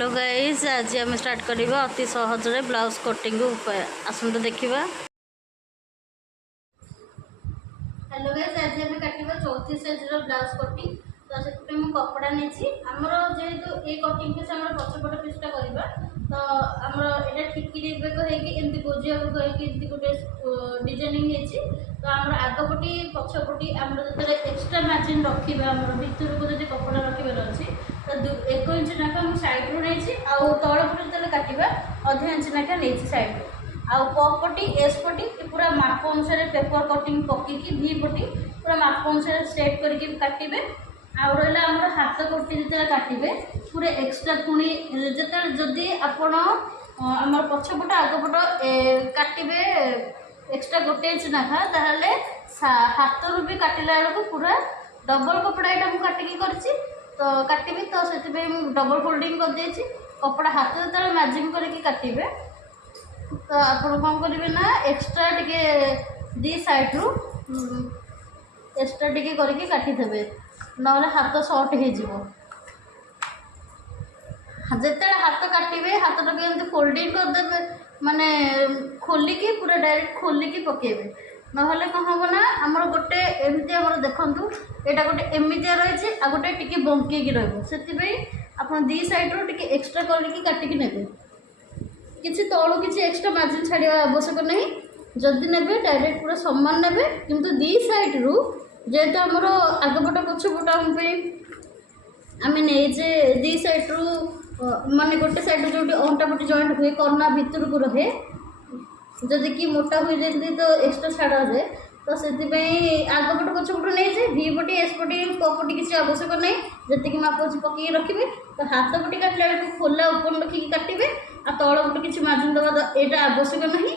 Hello guys, आज आम start करवा अति सहज ब्लाउज कटिंग उपाय आसतु देखा। हेलो गाइस, आज आम काटिबा 34 साइज ब्लाउज कटिंग। तो से कपड़ा नहीं आमर जेहेतु ये कटिंग पीस आम पछपट पीसटा करवा तो आमर यहाँ ठिकी होमती गोजिया होती गोटे डिजाइनिंग तो आम आगपटी पछपटी आम जो एक्सट्रा मार्जिन रखा आम भितर को जो कपड़ा रखार अच्छी तो 1 इंच नाक सैड्रु नहीं तलपट जो काटा अधा इंच नाक नहीं सैड्रु आउ पटी एस पटी पूरा माप अनुसार पेपर कटिंग पकईकी भी पटी पूरा माप अनुसार सेट करके काटे। आउ रहा आम हाथ कटी जो काटे पूरा एक्सट्रा पुणी जदि आपण आम पछपट आगपट काटे एक्सट्रा गोटे इंच नाखा ताहले हाथ रू भी काटिला बेलू पूरा डबल कपड़ा यहाँ मुझे काटिकी कर तो काटबी तो से डबल फोल्डिंग कर देछि कपड़ा हाथ जो मार्जिन करके काटे तो आप कौन करेंगे ना एक्सट्रा टिके दी सैड्रु एक्सट्रा टिके करके काटिदेवे ना हाथ सर्ट हो जिते हाथ काटे हाथ टाक फोल्डिंग करदे माने खोलिकी पूरा डायरेक्ट खोलिकी पकेबे ना कौन हम ना आमर गोटे एमती देखूँ यहाँ गोटे एमतिया रही आ गोटे टी बंकी रही आप दी सैड्रु टी एक्सट्रा करके काटिकी ने किसी तलू किसी एक्सट्रा मार्जिन छाड़ा आवश्यक नहीं जदि ने डायरेक्ट पूरा सामान ने किंतु दी सैड्रु जेहेतु आमर आगपट पछपट आम नहींचे दी सैड्रु माने गोटे सैड्रु जो अंटापटी जॉइंट हुए करना भितर को रहे जदि कि मोटा हो जाती तो एक्सट्रा छाड़ा जाए तो से आगपट पछपट नहीं भी पटी एस पटी पटी किसी आवश्यक नहीं जी माप अच्छी पकई रखिए तो हाथ पटी काटला बेलू खोला ओपन रखिकी काटे आ तल पटे किसी मार्जिन दबा यहाँ आवश्यक नहीं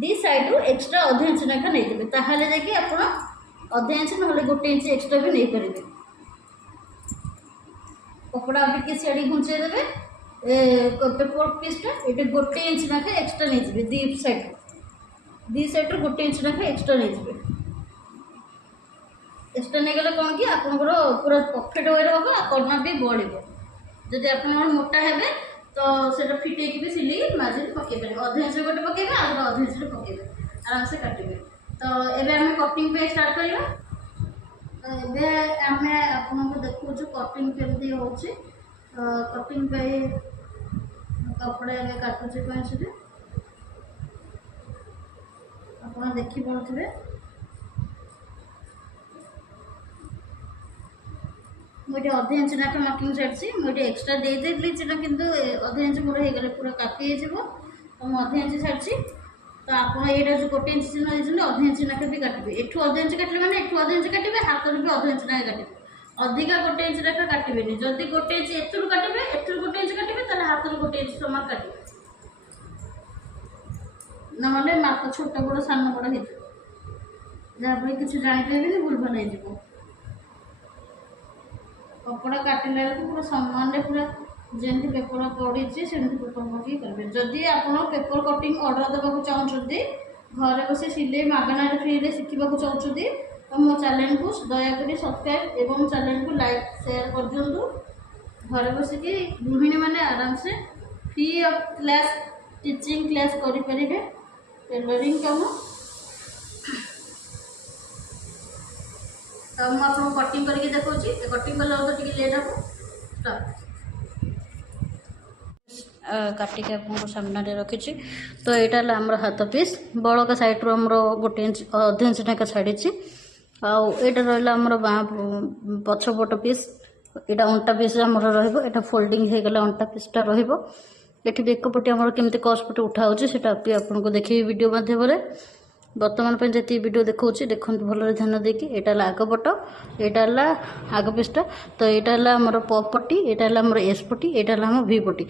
दी सैड्रु एक्सट्रा अधा इंच नाखा नहीं ताहले जाकि आप अधा इंच ना गोटे इंच एक्सट्रा भी नहीं पारे कपड़ा टी सियाड़ी घुंचे देवे पेपर पीसटा ये गोटे इंच नाखा एक्सट्रा नहीं दी सैड्रु गोटे इंच नाखा एक्सट्रा नहीं एक्सट्रा नहीं गले कौन कि आपंकर पूरा परफेक्ट वे हम करना भी बढ़ जदि आप मोटा है तो सेटा फिटेकी भी सिली मार्जिन पकई पारे अधा इंच गोटे पकेबे आगे अधा इंच पकेबे आराम से काटे तो एबे आम कटिंग पे स्टार्ट करवा तो ये आम आपको देखो कटिंग केमती हो कटिंग पे कपड़ा एवं काटुचे कहीं आप देखिपे मुझे अधा इंच नाक मार्किंग छाड़ी मुझे एक्सट्रा दे देली किंतु अधा इंच मोर हो गले पूरा कापी हो तो मुझे अधा इंच छाड़ी तो आप यहाँ जो गोटे इंच चिन्ह देते अधा इंच नाक भी काटे एठू अधा इंच काटे मैंने एठू अधा इंच काटे हाथ भी अधा इंच नाक काटे अधिका गोटे इंच नाक काटे जदि गोटे इंच एथुर काटे एथुर गोटे इंच काटे हाथ गोटे इंच समान काटे ना माप छोट बड़ सान बड़ हो जहाँफल किसी जापर भूल बनाई कपड़ा काटिला बेलू पूरा सामान पूरा जमी पेपर पड़ी सेमती पेपर पकई करेंगे जदि आप पेपर कटिंग ऑर्डर देवाक चाहते घरे बस सिले मागना फ्री शिखा चाहते तो मो चैनल को दयाकोरी सब्सक्राइब एवं चैनल को लाइक शेयर कर दिंतु घरे बसिकी गृहिणी मैंने आराम से free of class teaching class करें टेलरिंग काम तो मुझे आपको कटिंग करके देखी कटिंग कला तो टी लेट हम काटिक आप सामने रखी तो यहाँ आम हाथ पीस बड़का सैड्रु आम गोटे इंच अधा इंच नाक छाड़ी आउ यहाँ रहा आम बाँ पछपट पीस यहाँ अंटा पीस आम रहा फोल्डिंग हो गला अंटा पीसटा रही बेक पटी आम केमती कस पटे उठाऊँ से आपको देखिए वीडियो माध्यम बर्तमान जी वीडियो देखा देखो भल ध्यान देकी यहाँ आगपट यहाँ आग पीसटा तो यहाँ आमर प पटी यहाँ आमर एस पटी यहाँ आम भी पटी